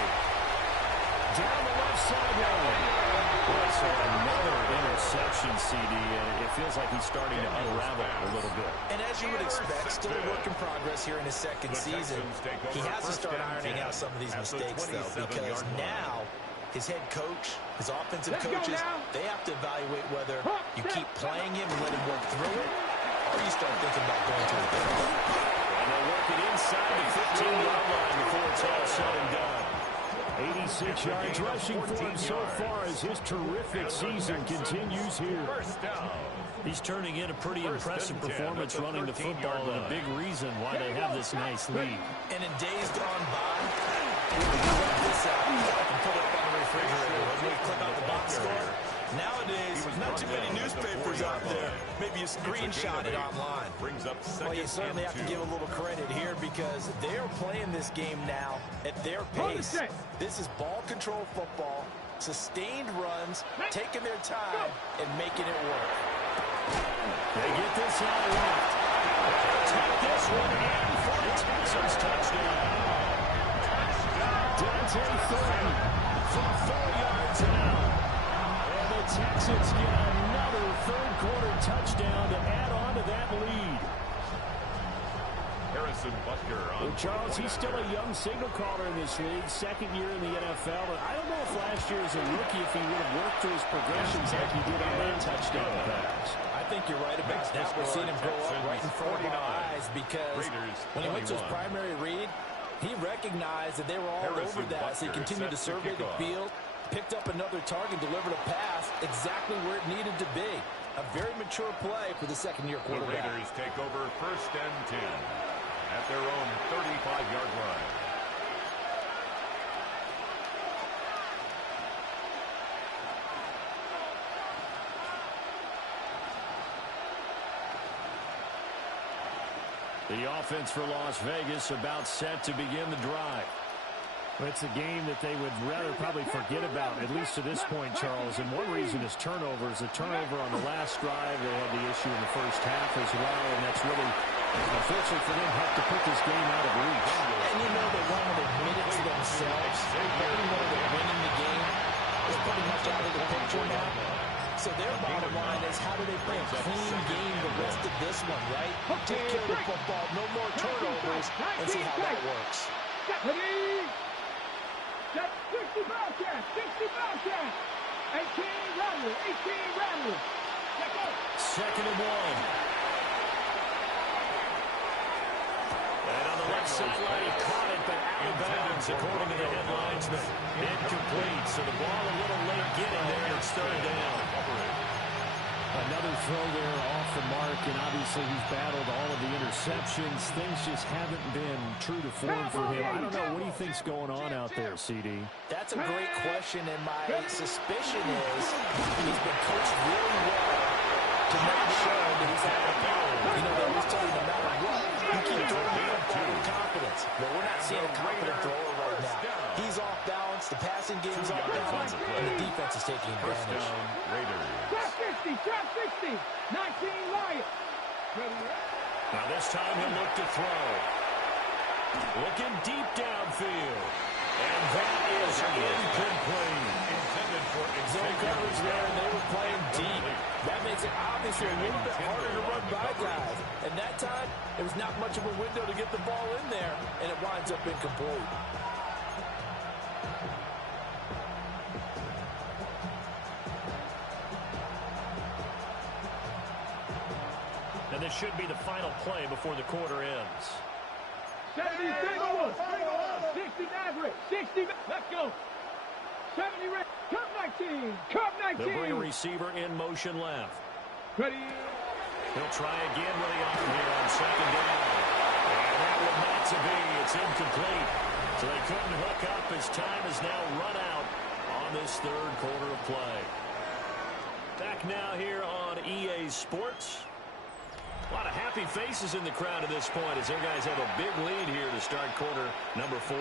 Down the left sideline. Boy, so another interception, CD, and it feels like he's starting to unravel a little bit. And as you would expect, still a work in progress here in his 2nd season. He has to start ironing out some of these mistakes, though, because now his head coach, his offensive coaches, they have to evaluate whether you keep playing him and let him work through it, or you start thinking about going to the bench. And they'll work it inside the 15-yard line before it's all said and done. 86 yards rushing for him so far as his terrific season continues here. He's turning in a pretty impressive performance running the football, and a big reason why they have this nice lead. And in days gone by, we would click this out and put it up on the refrigerator. When we click on the box score, nowadays, not too many newspapers out there. Maybe you screenshot it online. Well, you certainly have to give a little credit here because they're playing this game now at their pace. This is ball control football, sustained runs, taking their time, and making it work. They get this out left. Take this one in for a Texans touchdown. Dante Thornton from 4 yards out. And the Texans get another 3rd-quarter touchdown to add on to that lead. Well, Charles, he's still a young signal caller in this league, 2nd year in the NFL. And I don't know if last year as a rookie, if he would have worked through his progressions like he did on that touchdown pass. I think you're right about that. We're seeing him grow up right in front of our eyes because when he went to his primary read, he recognized that they were all over that. So he continued to survey the field, picked up another target, delivered a pass exactly where it needed to be. A very mature play for the 2nd-year quarterback. The Raiders take over 1st and 10 at their own 35-yard line. The offense for Las Vegas about set to begin the drive. It's a game that they would rather probably forget about, at least to this point, Charles. And one reason is turnovers. A turnover on the last drive. They had the issue in the first half as well, and that's really, unfortunately for them, helped to put this game out of reach. And you know they want to admit it to themselves. They know that winning the game is pretty much out of the picture now. So their bottom line is how do they play a clean game the rest of this one, right? Take care of the football, no more turnovers, and see how that works. 60 Bobcats, 18 Rattlers. 2nd and 1. And on the left sideline, he caught it, but out of bounds, according to the headlinesman. Incomplete, so the ball a little late getting there, and it's 3rd down. Another throw there off the mark, and obviously he's battled all of the interceptions. Things just haven't been true to form for him. I don't know. What do you think's going on out there, CD? That's a great question, and my suspicion is he's been coached really well to not show that he's had the power. You know, they always tell you no matter what, you keep throwing the football with confidence. Well, we're not seeing a confident thrower right now. He's off balance, the passing game's off balance, and the defense is taking advantage. Trap 60, 19 Lions. Now this time he'll look to throw. Looking deep downfield. And that is incomplete. Intended for zone coverage there, and they were playing deep. That makes it obviously a little bit harder to run by guys. And that time, it was not much of a window to get the ball in there, and it winds up incomplete. And this should be the final play before the quarter ends. 70 single wolf. 60 Maverick. 60. Let's go. 70 red. Cup 19. Cup 19. They'll bring a receiver in motion left. Ready. He'll try again with the arm here on second down. And that will not to be. It's incomplete. So they couldn't hook up as time is now run out on this third quarter of play. Back now here on EA Sports. A lot of happy faces in the crowd at this point as their guys have a big lead here to start quarter number 4.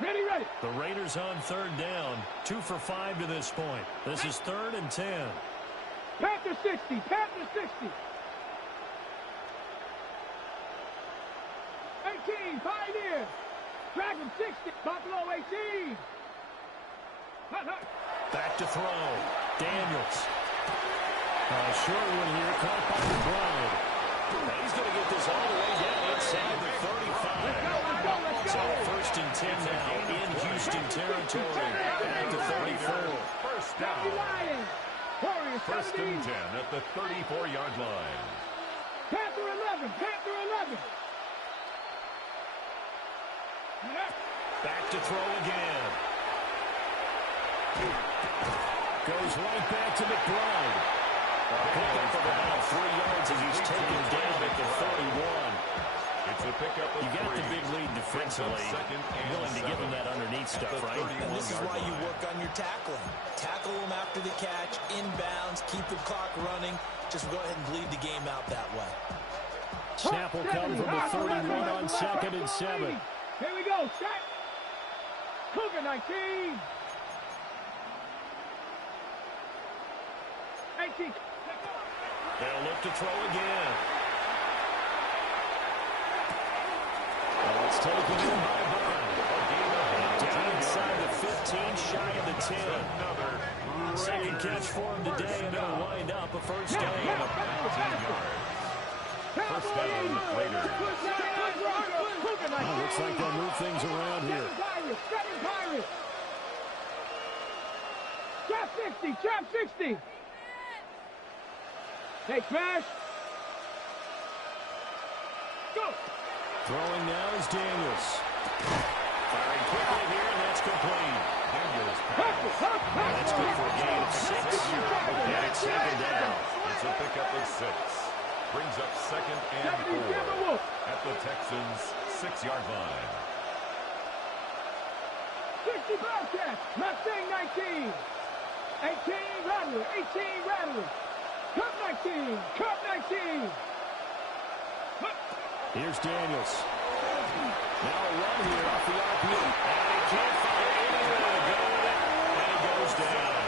Ready, ready. The Raiders on third down. 2 for 5 to this point. This is 3rd and 10. Panther 60. Panther 60. 18. Pioneer. Dragon 60. Buffalo 18. Hut, hut. Back to throw. Daniels. Short one here. Caught by McBride. He's going to get this all the way down inside the 35. Let's go, let's go, let's go. So 1st and 10 now in Houston territory. Back to 34. First down. Lions. Warriors 1st 17. and 10 at the 34-yard line. Panther 11. Panther 11. Back to throw again. Goes right back to McBride. Pick up of about 3 yards as he's taken down at the 31. It's a pickup of You got 3. the big lead defensively. Willing to give him that underneath stuff, right? And this is why you work on your tackling. Tackle them after the catch, inbounds, keep the clock running. Just go ahead and bleed the game out that way. Snap will come from the 31 on 2nd and 7. Here we go. Set. Cougar 19. 18. They'll look to throw again. It's taken in by Bond. Down inside the 15, shy of the 10. Second catch for him today, and it'll wind up a first down. 19 yards. First down later. Looks like they'll move things around here. Seven Pirates. Trap 60. Trap 60. Hey, Crash. Go. Throwing now is Daniels. Firing quickly here, and that's complete. Daniels That's good for a gain of 6. And it's second down. It's a pickup of 6. Brings up 2nd and 4 at the Texans' 6-yard line. 60 Bobcats. Mustang 19. 18 Rattler. 18 Rattler. Cup 19. Cup 19. Here's Daniels. Now a run here off the RPO. And he can't find anywhere to go with it. And he goes down.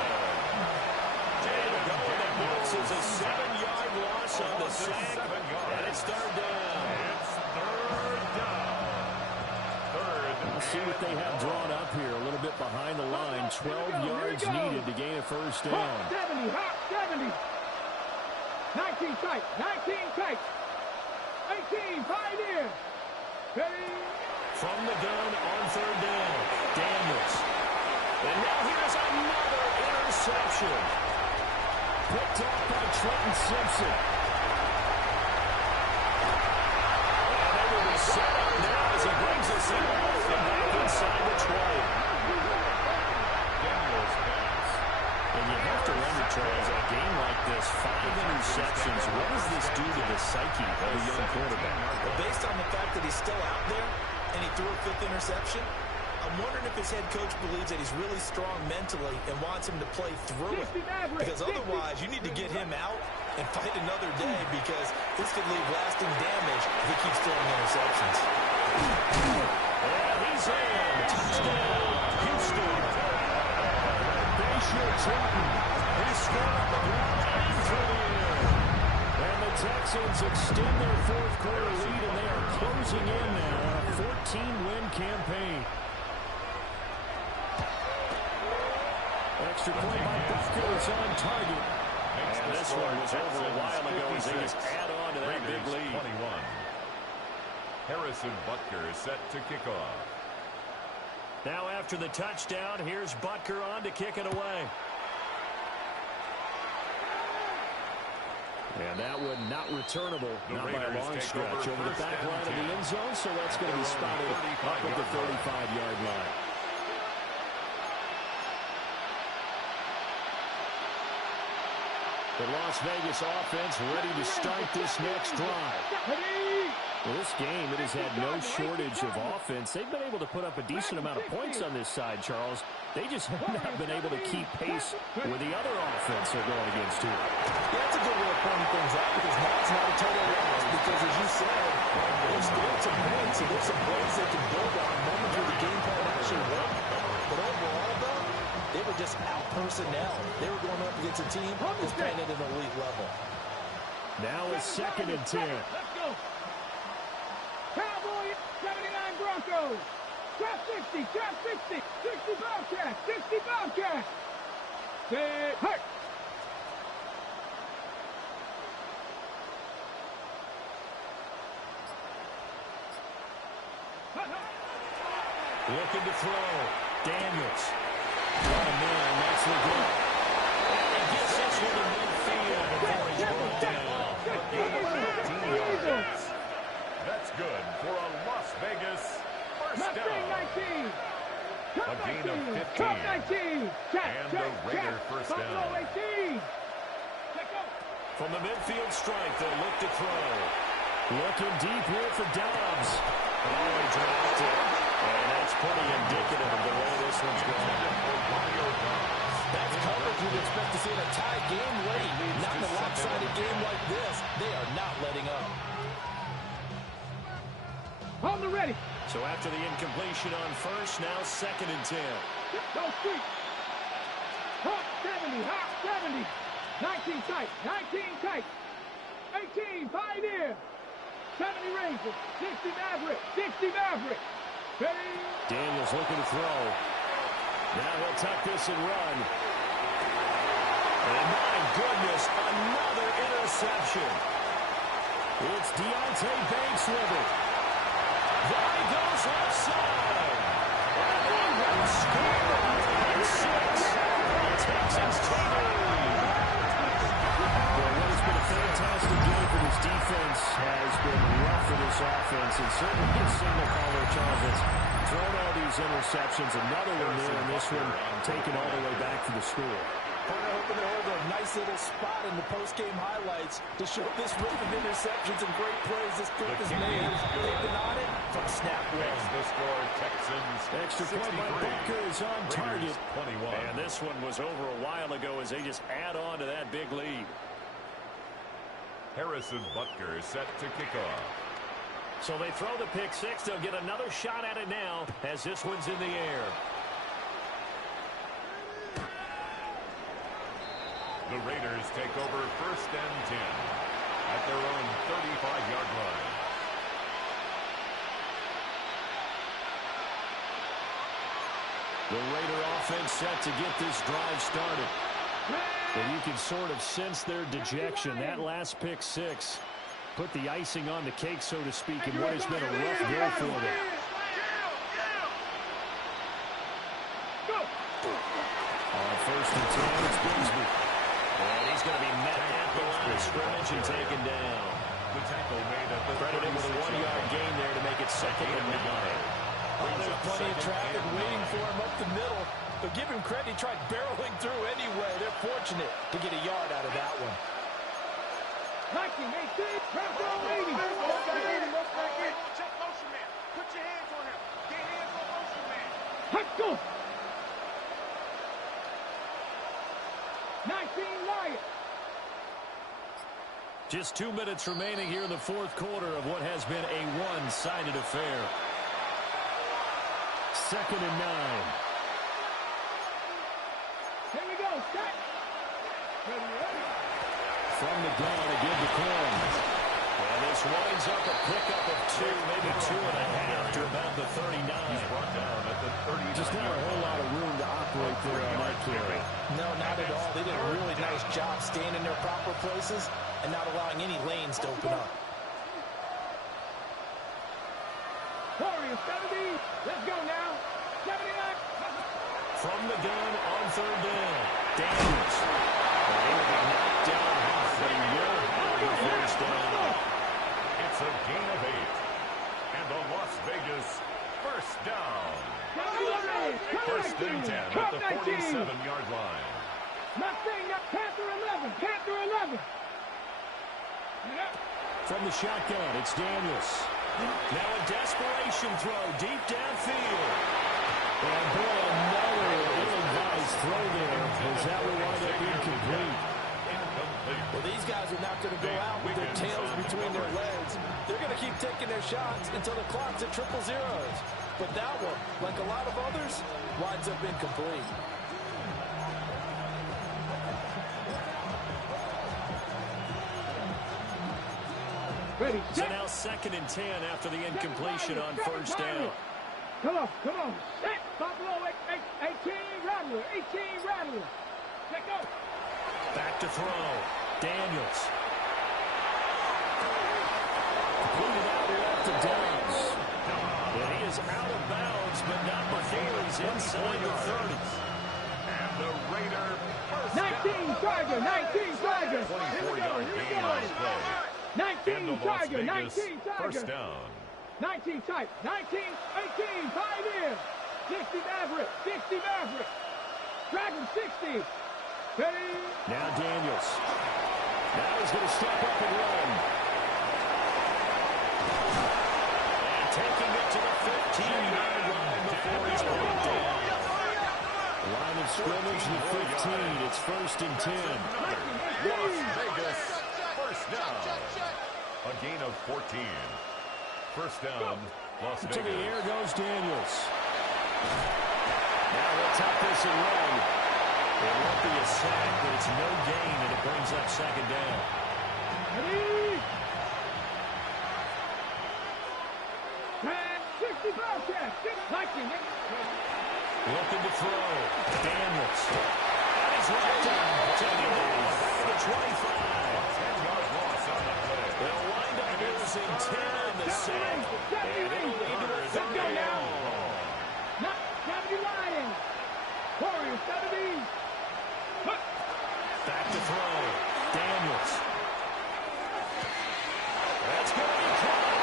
That bounces a 7-yard loss on the sack. And it's 3rd down. It's 3rd down. Let's see what they have drawn up here. A little bit behind the line. 12 yards needed to gain a first down. Hot 70. Hot 70. 19 tight. 19 tight. 18 Pioneer. Ready. From the gun on 3rd down. Daniels. And now here's another interception. Picked off by Trenton Simpson. And they will be set up now as he brings us in and back inside the 20. Daniels pass. And you have to wonder, Charles, a game like this, 5 interceptions, what does this do to the psyche of a young quarterback? But based on the fact that he's still out there and he threw a 5th interception, I'm wondering if his head coach believes that he's really strong mentally and wants him to play through it. Because otherwise, you need to get him out and fight another day because this could leave lasting damage if he keeps throwing interceptions. And he's in. Touchdown, Houston. Trenton. He scored on the ground and through the air. And the Texans extend their 4th quarter lead, and they are closing in now on a 14-win campaign. Extra point by Buffalo is on target. And this one was over a while ago as they just add on to that big lead. 21. Harrison Butker is set to kick off. Now after the touchdown, here's Butker on to kick it away. And that one not returnable, not by a long stretch. Over the back line of the end zone, so that's going to be spotted up at the 35-yard line. The Las Vegas offense ready to start this next drive. Well, this game, it has had no shortage of offense. They've been able to put up a decent amount of points on this side, Charles. They just have not been able to keep pace with the other offense they're going against here. Yeah, that's a good way of pointing things out because now it's not a total loss because, as you said, there's still some points and there's some plays they can build on moments where the game plan actually worked. But overall, though, they were just out personnel. They were going up against a team that's playing at an elite level. Now it's 2nd and 10. Let's go. Cowboys, 79 Broncos. Trap 60, trap 60, 60 Bobcats, 60 Bobcats. Stay hurt. Looking to throw. Daniels. Got a man. That's the goal. And he gets this one in midfield before he's brought down. 15 yards. That's good for a Las Vegas first down. 19. A gain of 15. Cup 19. And a Raider first down. 18. From the midfield strike, they'll look to throw. Looking deep here for Dobbs. Oh, he dropped it. And that's pretty indicative of the way this one's going. That's coverage you'd expect to see in a tie game late. Not in a lopsided game like this. They are not letting up. On the ready. So after the incompletion on first, now 2nd and 10. Go street. Hot 70, hot 70. 19 tight, 19 tight. 18, Pioneer. 70 Rangers, 60 Maverick, 60 Maverick. Ready? Daniels looking to throw. Now he'll tuck this and run. And my goodness, another interception. It's Deontay Banks with it. There he goes left side. And he will score on 6. Texans take the lead. Well, what has been a fantastic game for this defense has been rough for this offense. And certainly his signal caller, Charles, has thrown all these interceptions. Another one there, and this one taken all the way back to the score. They're hoping to hold a nice little spot in the post-game highlights to show this run of interceptions and great plays this group has made. They've been on it from snap one. The score, Texans. Extra point by Butker is on target. 21. And this one was over a while ago as they just add on to that big lead. Harrison Butker is set to kick off. So they throw the pick six. They'll get another shot at it now as this one's in the air. The Raiders take over 1st and 10 at their own 35-yard line. The Raider offense set to get this drive started. And you can sort of sense their dejection. That last pick six put the icing on the cake, so to speak, in what has been a rough go for them. On 1st and 10, it's Bigsby. And he's going to be met at the line of scrimmage and taken down. The tackle made at the Credited with a 1-yard gain there to make it 2nd and 9. Well, there's plenty of traffic waiting for him up the middle. But give him credit, he tried barreling through anyway. They're fortunate to get a yard out of that one. 19, 18, Bronco 80. Check motion man. Put your hands on him. Get hands on motion man. Let's go. 19, Lion. Just 2 minutes remaining here in the 4th quarter of what has been a one-sided affair. 2nd and 9. Here we go. Set. Ready. From the gun, they give the coin. And this winds up a pickup of 2, maybe 2.5 to about the 39. He's brought down at the 39. Just not a whole lot of room to operate there on that carry. No, not at all. They did a really nice job staying in their proper places and not allowing any lanes to open up. Warriors 70. Let's go now. 79. From the gun on third down. Daniels. They will be knocked down halfway. Will have the first down. It's a gain of 8. And the Las Vegas first down. First and 10 at the 47-yard line. Mustang, Panther 11. Panther 11. From the shotgun, it's Daniels. Now a desperation throw deep downfield. And boy, another ill-advised throw there. As that will wind up incomplete. Well, these guys are not going to go out with their tails between their legs. They're going to keep taking their shots until the clock's at 000. But that one, like a lot of others, winds up incomplete. Ready, So now 2nd and 10 after the incompletion on first down. Come on, come on. Set. Buffalo 18 Rattler. 18 Rattler. Let go. Back to throw. Daniels. Completed out left to Downs. And he is out of bounds, but not before he's inside the 30. And the Raider first 19 Tiger. 19 Tiger. 24-yard gain on the play. 19 Tiger. 19 Tiger. First down. 19 type. 19, 18, Pioneer. 60 Maverick. 60 Maverick. Dragon 60. Ready. Now Daniels. Now he's going to step up and run. And taking it to the 15-yard line before he's brought down. Line of scrimmage, the 15. It's first and 10. Las Vegas first down. A gain of 14. First down, Las Vegas. To the air goes Daniels. Now he'll tuck this and run. It won't be a sack, but it's no gain, and it brings up second down. Ready. 60 Bobcats. Looking to throw. Daniels. And he's right down. Taking the ball back to the 25. 10-yard loss on the play. They'll wind up losing 10 on the sack. And it'll lead to a third down. Not 70 Lions. Warriors 70. Back to throw. Daniels. That's going to be caught.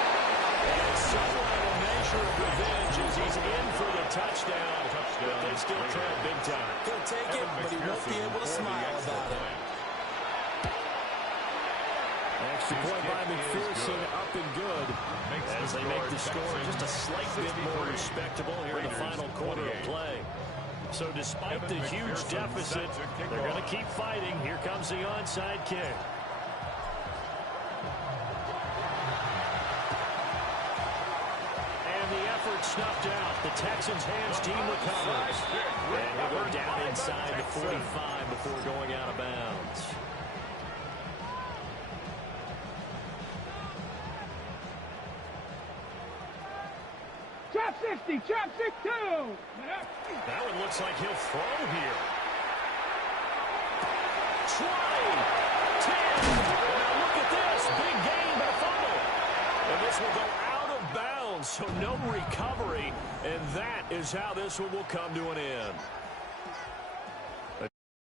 And somewhat a measure of revenge as he's in for the touchdown. But they still trail big time. He'll take it, but he won't be able to smile about it. Extra point by McPherson, up and good. As they make the score just a slight bit more respectable here in the final quarter of play. So despite the huge deficit, they're going to keep fighting. Here comes the onside kick. And the effort snuffed out. The Texans' hands team recovers. And they'll go down inside the 45 before going out of bounds. Trap 60. Trap 62. That one looks like he'll throw here. Try. 10. Now look at this. Big gain, but a fumble. And this will go out of bounds, so no recovery. And that is how this one will come to an end.